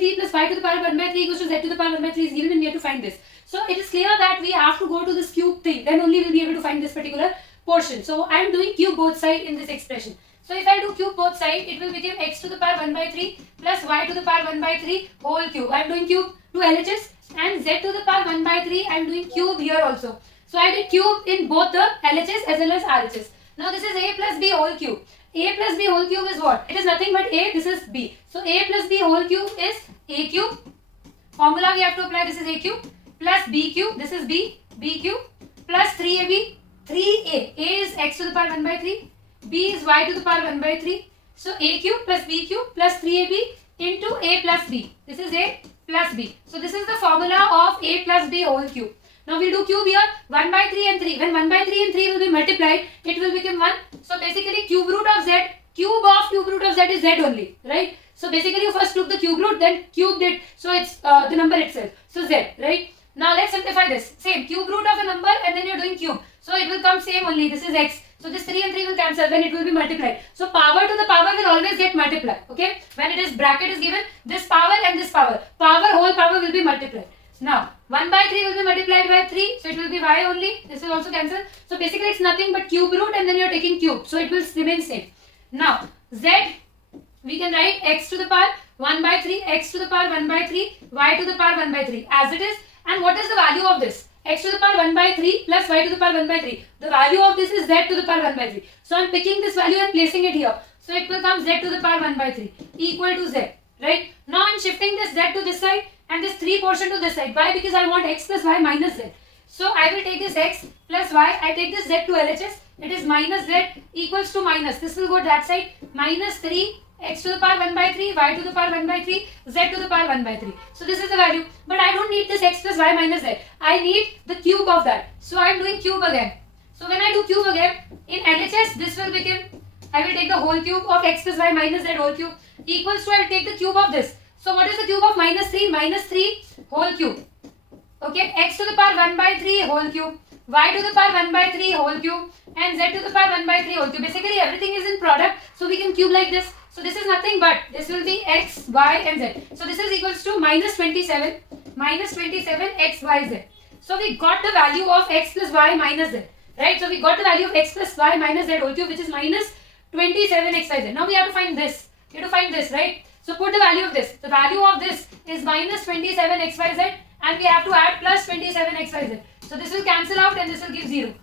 3 plus y to the power 1 by 3 equals to z to the power 1 by 3 is given, and we have to find this. So it is clear that we have to go to this cube thing, then only we'll be able to find this particular portion. So I am doing cube both sides in this expression. So if I do cube both sides, it will become x to the power 1 by 3 plus y to the power 1 by 3 whole cube. I am doing cube to LHS, and z to the power 1 by 3 I am doing cube here also. So I did cube in both the LHS as well as RHS. Now this is a plus b whole cube. A plus b whole cube is what? It is nothing but a, this is b. So a plus b whole cube is a cube. Formula we have to apply, this is a cube, plus b cube, this is b cube, plus 3ab, 3a. A is x to the power 1 by 3, b is y to the power 1 by 3. So a cube plus b cube plus 3ab into a plus b. This is a plus b. So this is the formula of a plus b whole cube. Now we'll do cube here, 1 by 3 and 3. When 1 by 3 and 3 will be multiplied, it will become 1. So basically cube root of z, cube root of z is z only, right? So basically you first took the cube root, then cubed it. So it's the number itself. So z, right? Now let's simplify this. Same, cube root of a number and then you're doing cube. So it will come same only. This is x. So this 3 and 3 will cancel when it will be multiplied. So power to the power will always get multiplied. Okay? When it is bracket is given, this power and this power. Whole power will be multiplied. Now 1 by 3 will be multiplied by 3. So it will be y only. This will also cancel. So basically it's nothing but cube root and then you're taking cube. So it will remain same. Now z, we can write x to the power 1 by 3, x to the power 1 by 3, y to the power 1 by 3 as it is. And what is the value of this? X to the power 1 by 3 plus y to the power 1 by 3. The value of this is z to the power 1 by 3. So I am picking this value and placing it here. So it will come z to the power 1 by 3 equal to z. Right? Now I am shifting this z to this side and this 3 portion to this side. Why? Because I want x plus y minus z. So I will take this x plus y. I take this z to LHS. It is minus z equals to minus. This will go that side. Minus 3 x to the power 1 by 3, y to the power 1 by 3, z to the power 1 by 3. So this is the value. But I don't need this x plus y minus z. I need the cube of that. So I am doing cube again. So when I do cube again, in LHS this will become, I will take the whole cube of x plus y minus z whole cube equals to, I will take the cube of this. So what is the cube of minus 3? Minus 3 whole cube. Okay, x to the power 1 by 3 whole cube, y to the power 1 by 3 whole cube, and z to the power 1 by 3 whole cube. Basically everything is in product. So we can cube like this. So this is nothing but, this will be x, y and z. So this is equals to minus 27 x, y, z. So we got the value of x plus y minus z. Right? So we got the value of x plus y minus z whole cube, which is minus 27 x, y, z. Now we have to find this. We have to find this, right? So put the value of this. The value of this is minus 27 x, y, z, and we have to add plus 27 x, y, z. So this will cancel out and this will give 0.